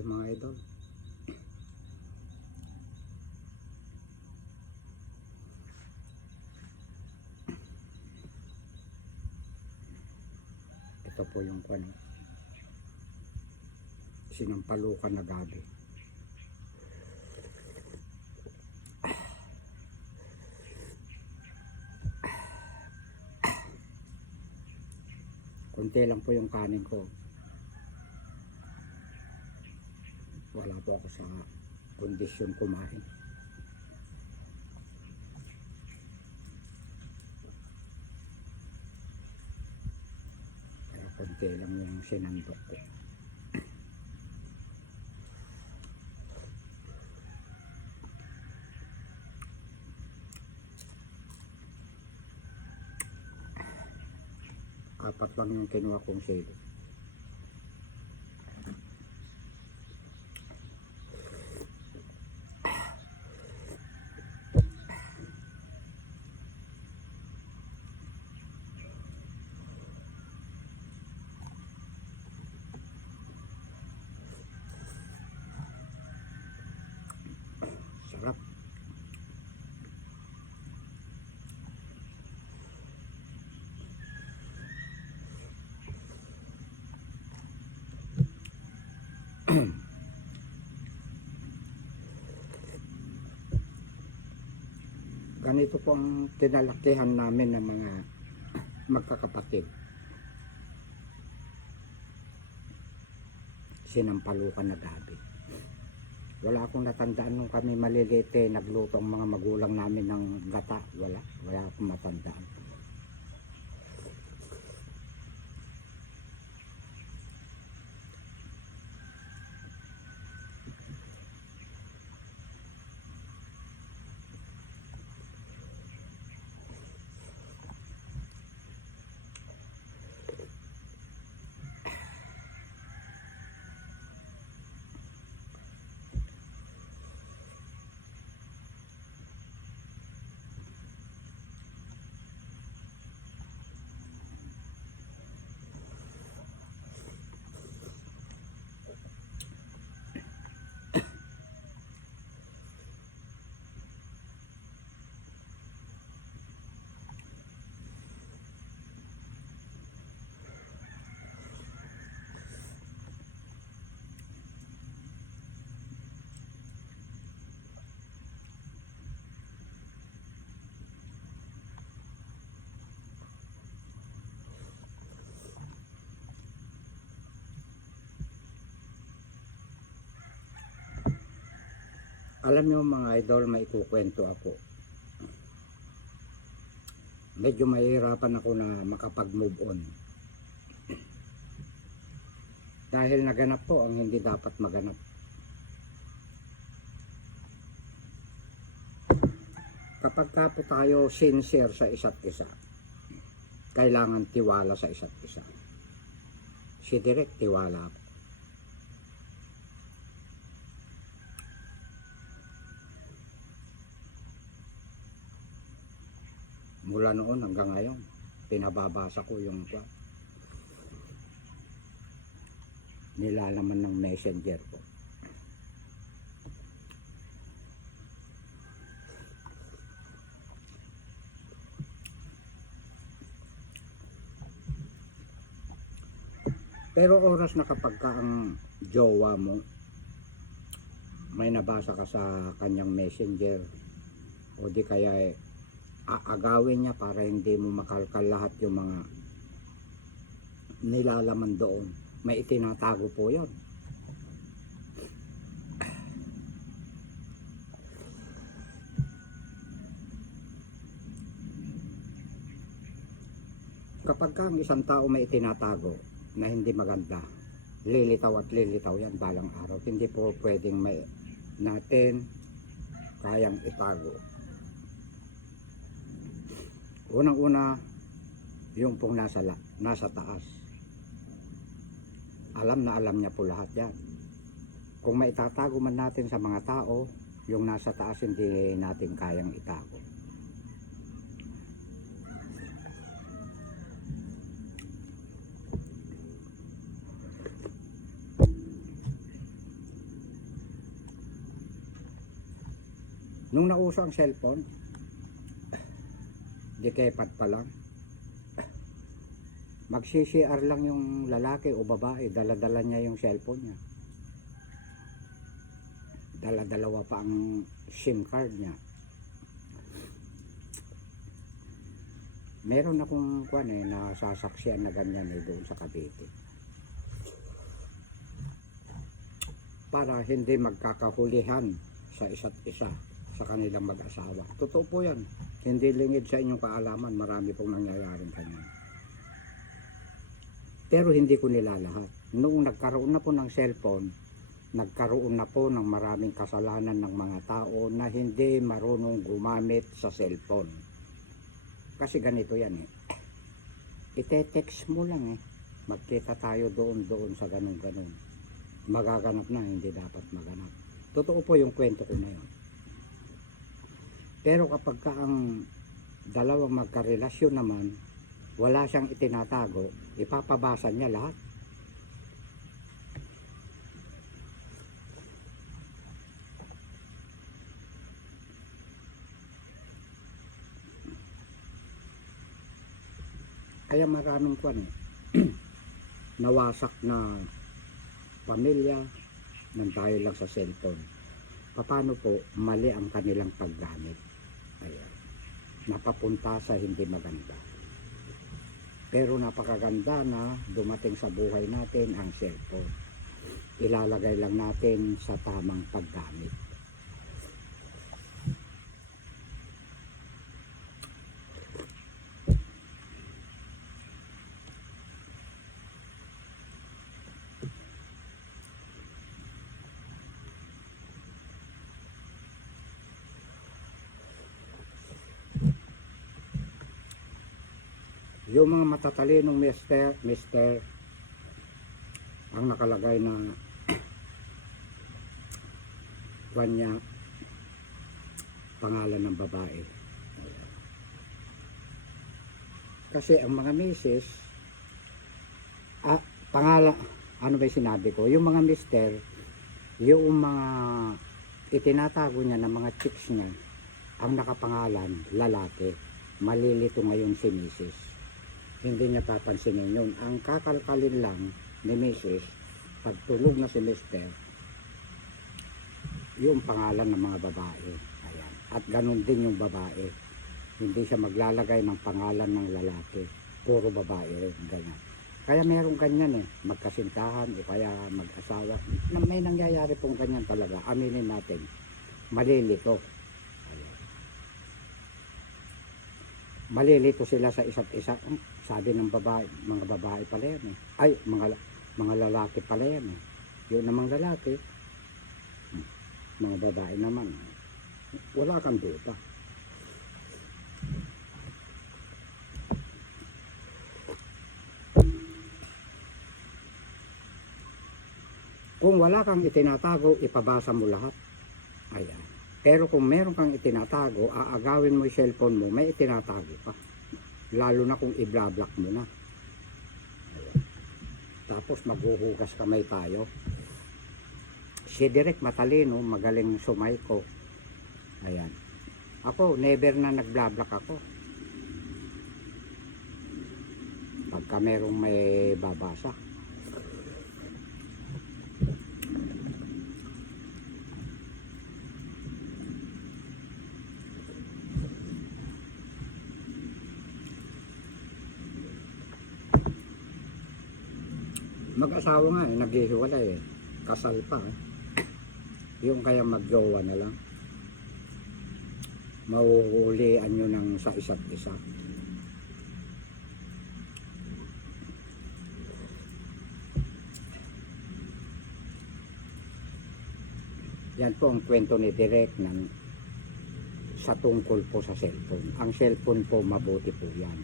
tayo mga idol. Ito po yung sinampalukan na gabi. Kunti lang po yung kanin ko. Wala po ako sa kondisyon kumain. Kaya kunti lang yung sinandok ko. Apat lang yung kinuha kong silo. Sarap. Ganito po ang tinalakihan namin ng mga magkakapatid. Sinampalukan na gabi. Wala akong natandaan nung kami maliliit nagluto ang mga magulang namin ng gata. Wala akong matandaan. Alam niyo mga idol, may ikukwento ako. Medyo mahirapan ako na makapag-move on. Dahil naganap po ang hindi dapat maganap. Kapag po tayo sincere sa isa't isa, kailangan tiwala sa isa't isa. Si Direk tiwala ako. Mula noon hanggang ngayon, pinababasa ko yung nilalaman ng messenger ko. Pero oras na kapag ka ang jowa mo, may nabasa ka sa kanyang messenger, o di kaya aagawin niya para hindi mo makalkal lahat yung mga nilalaman doon. May itinatago po yun. Kapag ka ang isang tao may itinatago na hindi maganda, lilitaw at lilitaw yan balang araw. Hindi po pwedeng may natin kayang itago. Unang-una, yung pong nasa taas. Alam na alam niya po lahat yan. Kung maitatago man natin sa mga tao, yung nasa taas hindi natin kayang itago. Nung nauso ang cellphone, di kepad pa lang, mag-CCR lang yung lalaki o babae, dala-dala niya yung cellphone niya. Dala-dalawa pa ang SIM card niya. Meron akong nasasaksiyan na ganyan doon sa Cavite. Para hindi magkakahulihan sa isa't isa sa kanilang mag-asawa. Totoo po yan. Hindi lingid sa inyong kaalaman. Marami pong nangyayaring ganyan. Pero hindi ko nilalahat. Noong nagkaroon na po ng cellphone, nagkaroon na po ng maraming kasalanan ng mga tao na hindi marunong gumamit sa cellphone. Kasi ganito yan eh. Ite-text mo lang eh. Magkita tayo doon sa ganun-ganun. Magaganap na, hindi dapat maganap. Totoo po yung kwento ko na yun. Pero kapag ka ang dalawang magkarelasyon naman, wala siyang itinatago, ipapabasa niya lahat. Kaya maraming nawasak na pamilya nang dahil lang sa cellphone. Paano po mali ang kanilang paggamit? Ayan. Napapunta sa hindi maganda. Pero napakaganda na dumating sa buhay natin ang cellphone. Ilalagay lang natin sa tamang paggamit. Yung mga matatalinong mister ang nakalagay na kanya pangalan ng babae. Kasi ang mga misis, pangalan, ano ba yung sinabi ko? Yung mga mister, yung mga itinatago niya ng mga chicks niya, ang nakapangalan, lalaki. Malilito ngayon si misis. Hindi niya papansinin yun. Ang kakalkalin lang ni misis, pag tulog na si mister, yung pangalan ng mga babae. Ayan. At ganun din yung babae. Hindi siya maglalagay ng pangalan ng lalaki. Puro babae. Ganyan. Kaya merong ganyan eh. Magkasintahan o kaya mag-asawa. May nangyayari pong ganyan talaga. Aminin natin. Malilito. Ayan. Malilito sila sa isa't isa. Sabi ng babae, mga babae pala yan eh. Ay, mga lalaki pala yan eh. Yun namang lalaki, mga babae naman. Wala kang duda. Kung wala kang itinatago, ipabasa mo lahat. Ayan. Pero kung meron kang itinatago, aagawin mo yung cellphone mo, may itinatago pa. Lalo na kung i-block mo na. Tapos maghuhugas kamay tayo. Si Direk matalino, magaling sumayko. Ayan. Ako, never na nag-block ako. Pagka merong may babasa. Mag-asawa nga eh, naghihiwalay eh. Kasal pa eh. Yung kaya mag-jowa na lang. Mahuhulian nyo ng sa isa't isa. Yan po ang kwento ni Direk ng sa tungkol po sa cellphone. Ang cellphone po mabuti po yan.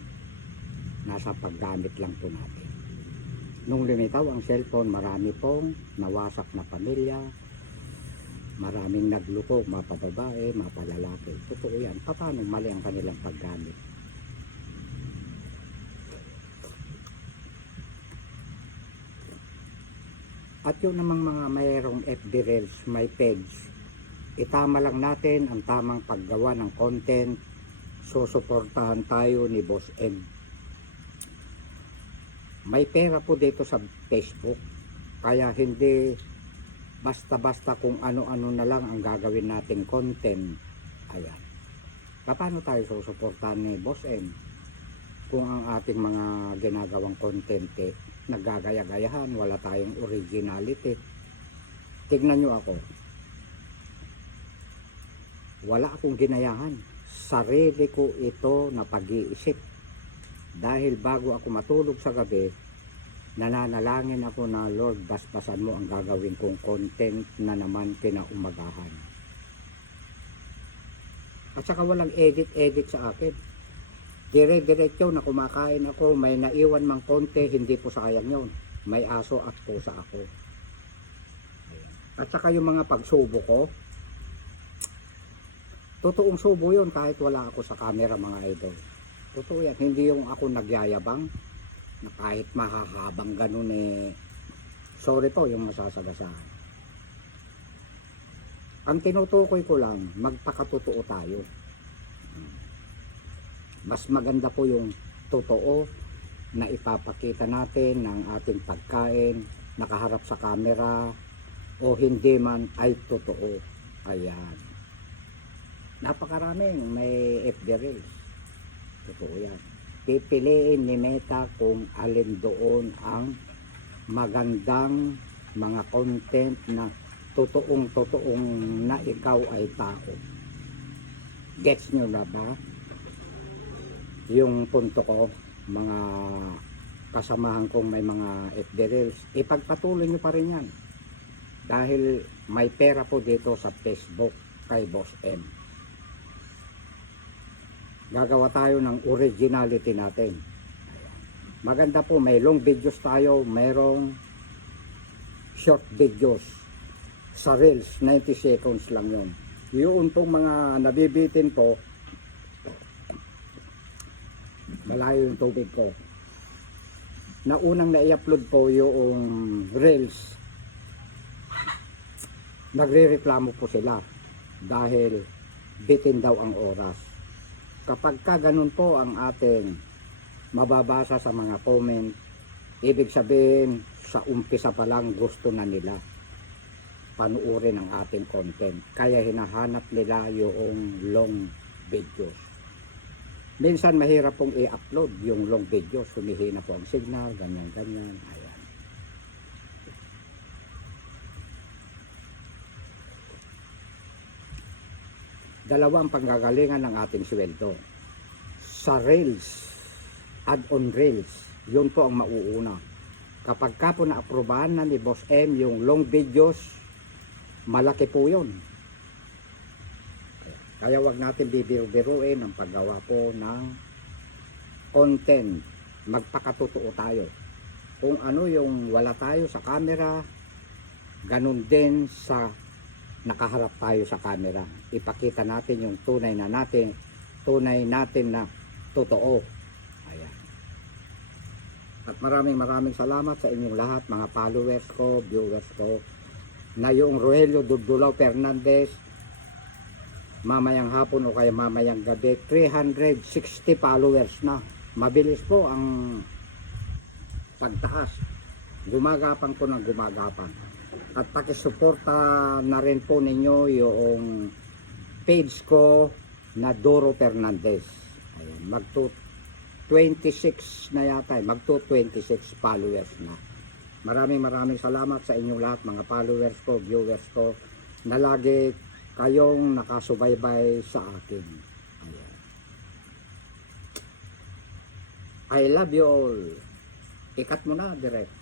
Nasa paggamit lang po natin. Nung lumitaw ang cellphone, marami pong nawasak na pamilya, maraming naglukog, mapababae, mapalalaki. Totoo yan. Paano mali ang kanilang paggamit? At yun namang mga mayroong FB Reels, may page, itama lang natin ang tamang paggawa ng content. Susuportahan tayo ni Boss M. May pera po dito sa Facebook, kaya hindi basta-basta kung ano-ano na lang ang gagawin nating content. Ayan. Paano tayo susuportahan ni Boss M kung ang ating mga ginagawang content naggagaya-gayahan, wala tayong originality? Tignan nyo ako, wala akong ginayahan, sarili ko ito na pag-iisip. Dahil bago ako matulog sa gabi, nananalangin ako na, Lord, basbasan mo ang gagawin kong content na naman kinaumagahan. At saka walang edit sa akin. Dire-diretso na kumakain ako, may naiwan mang konti, hindi po sayang yun. May aso at pusa ako. At saka yung mga pagsubo ko, totoong subo yun kahit wala ako sa camera, mga idol. Totoo yan, hindi yung ako nagyayabang na kahit mahahabang ganun sorry po yung masasagasaan. Ang tinutukoy ko lang, magpakatotoo tayo. Mas maganda po yung totoo na ipapakita natin ng ating pagkain, nakaharap sa camera, o hindi man ay totoo. Ayan. Napakaraming may FB Reels. Totoo yan. Pipiliin ni Meta kung alin doon ang magandang mga content na totoong na ikaw ay tao. Gets nyo na ba? Yung punto ko, mga kasamahan kong may mga FB Reels, ipagpatuloy nyo pa rin yan. Dahil may pera po dito sa Facebook kay Boss M. Gagawa tayo ng originality natin. Maganda po, may long videos tayo, mayroong short videos. Sa Reels, 90 seconds lang yon. Yung pong mga nabibitin po, malayo yung tubig ko. Naunang na-i-upload po yung Reels, nagre-reklamo po sila dahil bitin daw ang oras. Kapag ka ganun po ang ating mababasa sa mga comment, ibig sabihin sa umpisa pa lang gusto na nila panuorin ang ating content, kaya hinahanap nila yung long videos. Minsan mahirap pong i-upload yung long videos, humihina po ang signal, ganyan. Ayan. Dalawang panggagalingan ng ating sweldo. Sa Reels, add-on Reels, yun po ang mauuna. Kapag ka po na-aprobahan na ni Boss M yung long videos, malaki po yun. Kaya wag natin bibiru-biruin ang paggawa po ng content. Magpakatotoo tayo. Kung ano yung wala tayo sa camera, ganun din sa nakaharap tayo sa camera. Ipakita natin yung tunay natin na totoo. Ayan. At maraming salamat sa inyong lahat, mga followers ko, viewers ko, na yung Rogelio Dudulaw Fernandez, mamayang hapon o kaya mamayang gabi, 360 followers na. Mabilis po ang pagtaas. Gumagapang po ng gumagapang. At pakisuporta na rin po ninyo yung page ko na Doro Fernandez. Ayun, magto 26 na yata, magto 26 followers na. Maraming salamat sa inyong lahat, mga followers ko, viewers ko, na lagi kayong nakasubaybay sa akin. Ayan. I love you all. Ikat mo na, direct.